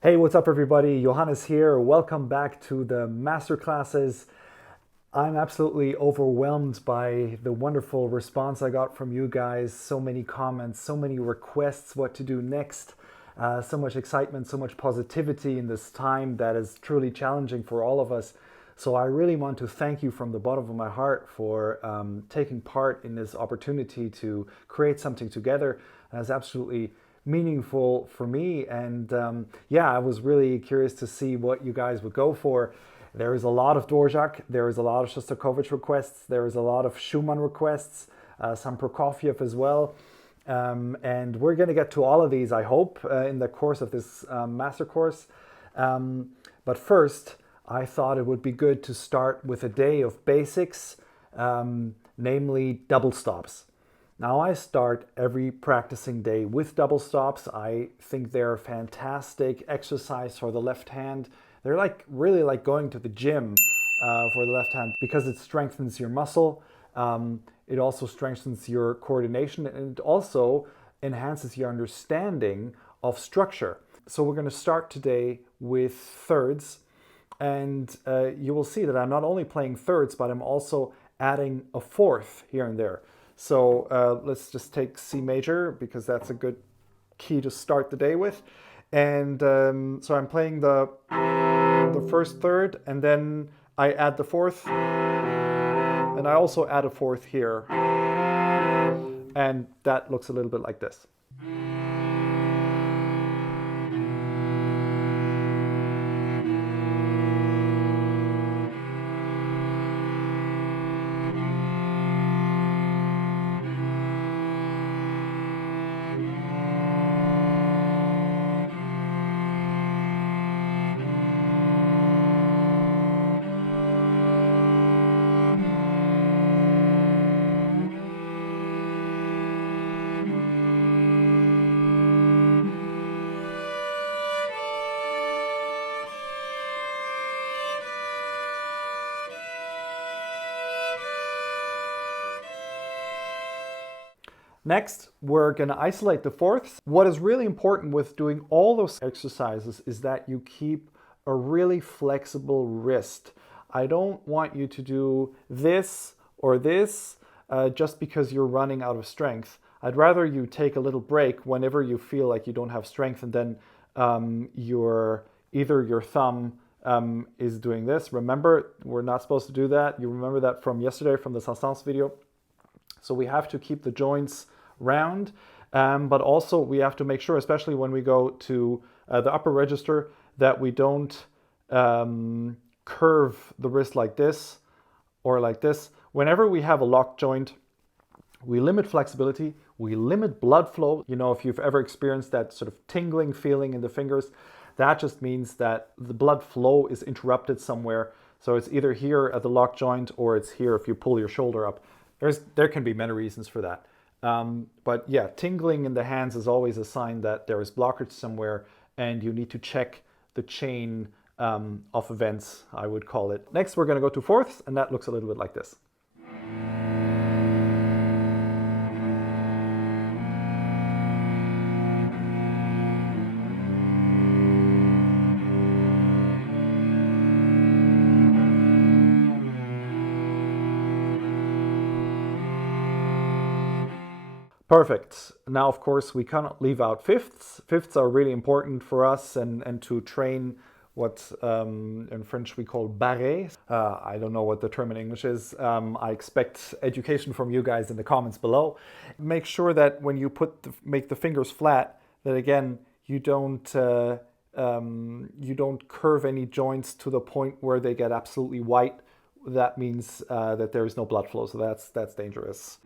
Hey, what's up everybody? Johannes here. Welcome back to the Masterclasses. I'm absolutely overwhelmed by the wonderful response I got from you guys. So many comments, so many requests what to do next. So much excitement, so much positivity in this time that is truly challenging for all of us. So I really want to thank you from the bottom of my heart for taking part in this opportunity to create something together. That's absolutely meaningful for me. And yeah, I was really curious to see what you guys would go for. There is a lot of Dvorak, there is a lot of Shostakovich requests, there is a lot of Schumann requests, some Prokofiev as well. And we're going to get to all of these, I hope, in the course of this master course. But first, I thought it would be good to start with a day of basics, namely double stops. Now I start every practicing day with double stops. I think they're a fantastic exercise for the left hand. They're like really like going to the gym for the left hand because it strengthens your muscle. It also strengthens your coordination and it also enhances your understanding of structure. So we're going to start today with thirds. And you will see that I'm not only playing thirds, but I'm also adding a fourth here and there. So let's just take C major because that's a good key to start the day with. And so I'm playing the first third and then I add the fourth and I also add a fourth here. And that looks a little bit like this. Next, we're going to isolate the fourths. What is really important with doing all those exercises is that you keep a really flexible wrist. I don't want you to do this or this just because you're running out of strength. I'd rather you take a little break whenever you feel like you don't have strength and then either your thumb is doing this. Remember, we're not supposed to do that. You remember that from yesterday from the Saint-Saëns video. So we have to keep the joints round, but also we have to make sure, especially when we go to the upper register, that we don't curve the wrist like this or like this. Whenever we have a locked joint, we limit flexibility, we limit blood flow. You know, if you've ever experienced that sort of tingling feeling in the fingers, that just means that the blood flow is interrupted somewhere. So it's either here at the locked joint or it's here if you pull your shoulder up. There can be many reasons for that. But yeah, tingling in the hands is always a sign that there is blockage somewhere and you need to check the chain of events, I would call it. Next, we're going to go to fourths, and that looks a little bit like this. Perfect. Now, of course, we cannot leave out fifths. Fifths are really important for us and to train what in French we call barré. I don't know what the term in English is. I expect education from you guys in the comments below. Make sure that when you make the fingers flat, that again, you don't curve any joints to the point where they get absolutely white. That means that there is no blood flow, so that's dangerous.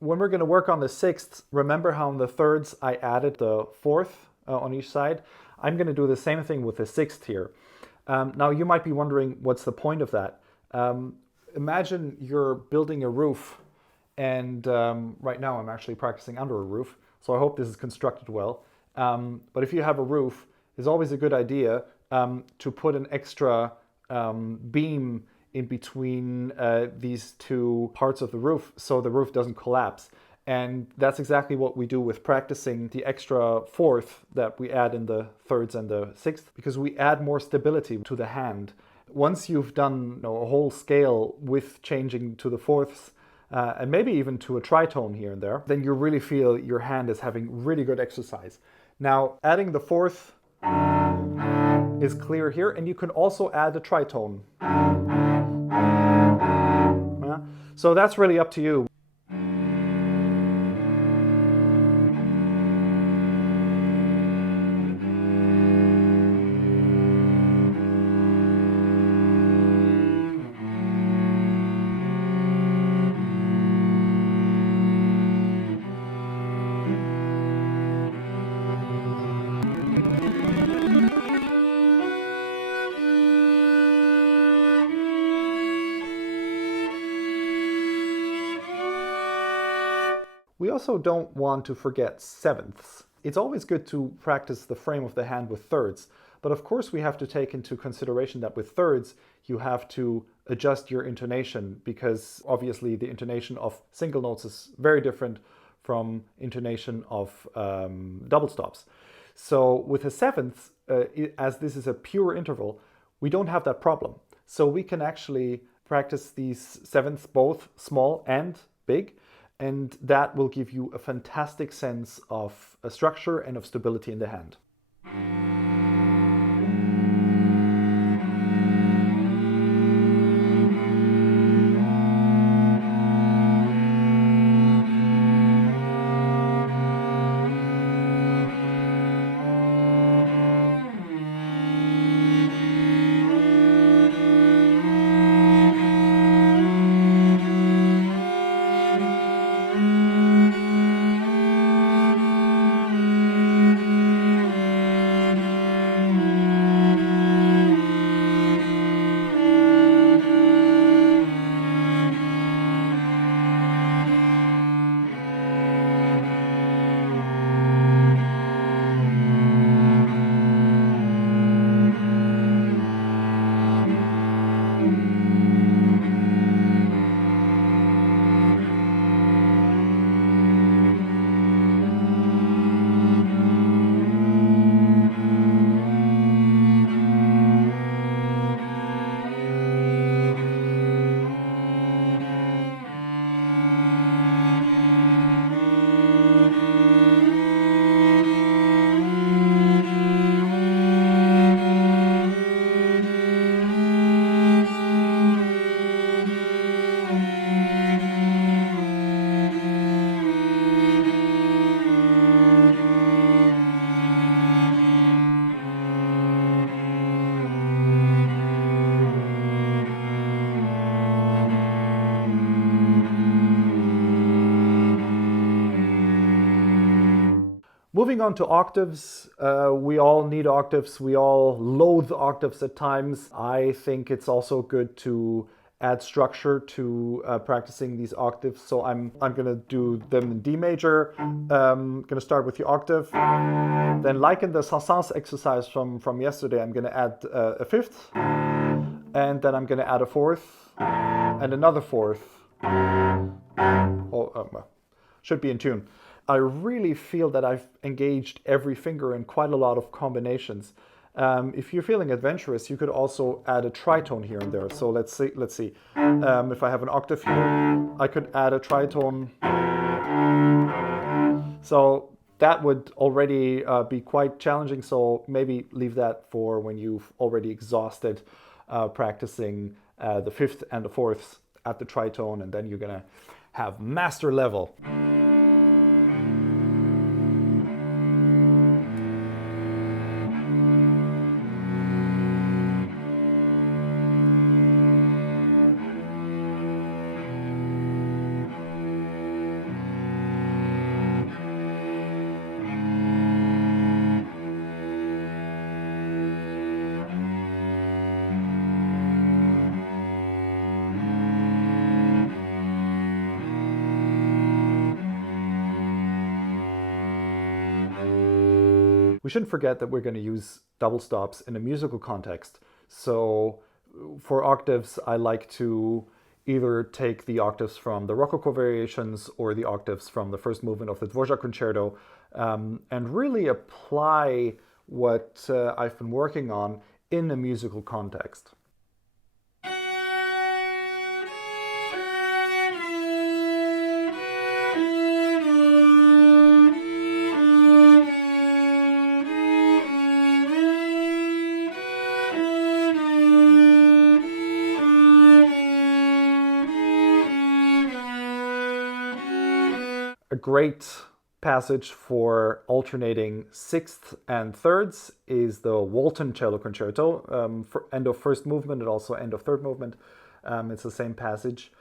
When we're going to work on the sixths, remember how in the thirds I added the fourth on each side? I'm going to do the same thing with the sixth here. Now, you might be wondering, what's the point of that? Imagine you're building a roof, and right now I'm actually practicing under a roof, so I hope this is constructed well. But if you have a roof, it's always a good idea to put an extra beam in between these two parts of the roof so the roof doesn't collapse. And that's exactly what we do with practicing the extra fourth that we add in the thirds and the sixth, because we add more stability to the hand. Once you've done a whole scale with changing to the fourths, and maybe even to a tritone here and there, then you really feel your hand is having really good exercise. Now, adding the fourth is clear here, and you can also add a tritone. So that's really up to you. We also don't want to forget sevenths. It's always good to practice the frame of the hand with thirds, but of course we have to take into consideration that with thirds you have to adjust your intonation, because obviously the intonation of single notes is very different from intonation of double stops. So with a seventh, as this is a pure interval, we don't have that problem. So we can actually practice these sevenths both small and big, and that will give you a fantastic sense of a structure and of stability in the hand. Moving on to octaves, we all need octaves, we all loathe octaves at times. I think it's also good to add structure to practicing these octaves. So I'm gonna do them in D major. Gonna start with the octave. Then, like in the Saint-Saëns exercise from yesterday, I'm gonna add a fifth, and then I'm gonna add a fourth, and another fourth. Should be in tune. I really feel that I've engaged every finger in quite a lot of combinations. If you're feeling adventurous, you could also add a tritone here and there. So let's see. If I have an octave here, I could add a tritone. So that would already be quite challenging. So maybe leave that for when you've already exhausted practicing the fifth and the fourths at the tritone, and then you're gonna have master level. we shouldn't forget that we're going to use double stops in a musical context. So for octaves, I like to either take the octaves from the Rococo variations or the octaves from the first movement of the Dvorak concerto, and really apply what I've been working on in a musical context. A great passage for alternating sixths and thirds is the Walton Cello Concerto, for end of first movement and also end of third movement. It's the same passage.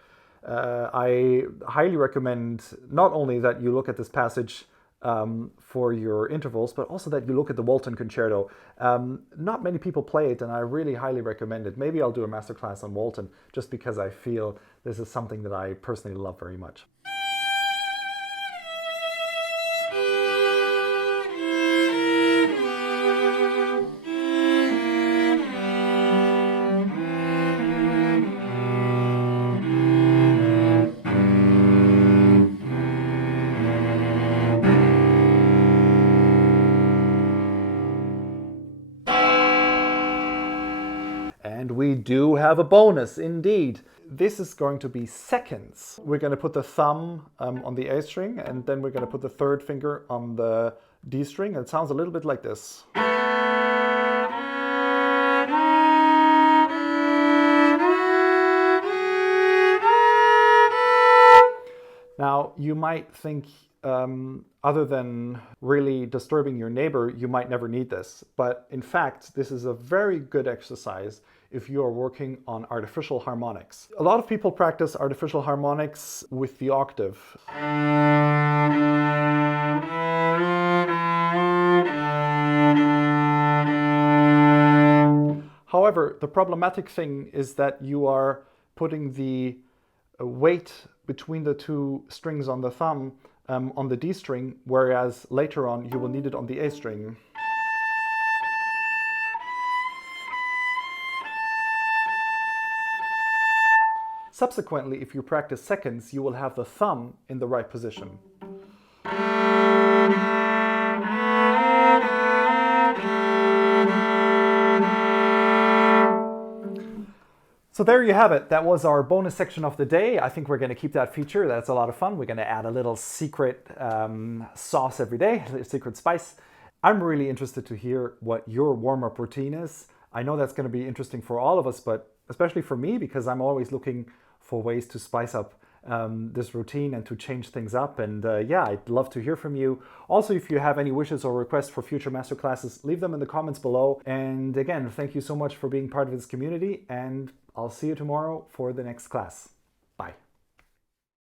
I highly recommend not only that you look at this passage for your intervals, but also that you look at the Walton Concerto. Not many people play it, and I really highly recommend it. Maybe I'll do a masterclass on Walton, just because I feel this is something that I personally love very much. And we do have a bonus, indeed. This is going to be seconds. We're going to put the thumb on the A string, and then we're going to put the third finger on the D string. And it sounds a little bit like this. Now, you might think, other than really disturbing your neighbor, you might never need this. But in fact, this is a very good exercise if you are working on artificial harmonics. A lot of people practice artificial harmonics with the octave. However, the problematic thing is that you are putting the weight between the two strings on the thumb on the D string, whereas later on you will need it on the A string. Subsequently, if you practice seconds, you will have the thumb in the right position. So there you have it. That was our bonus section of the day. I think we're going to keep that feature. That's a lot of fun. We're going to add a little secret sauce every day, a secret spice. I'm really interested to hear what your warm-up routine is. I know that's going to be interesting for all of us, but especially for me, because I'm always looking for ways to spice up this routine and to change things up. And yeah, I'd love to hear from you. Also, if you have any wishes or requests for future masterclasses, leave them in the comments below. And again, thank you so much for being part of this community, and I'll see you tomorrow for the next class. Bye.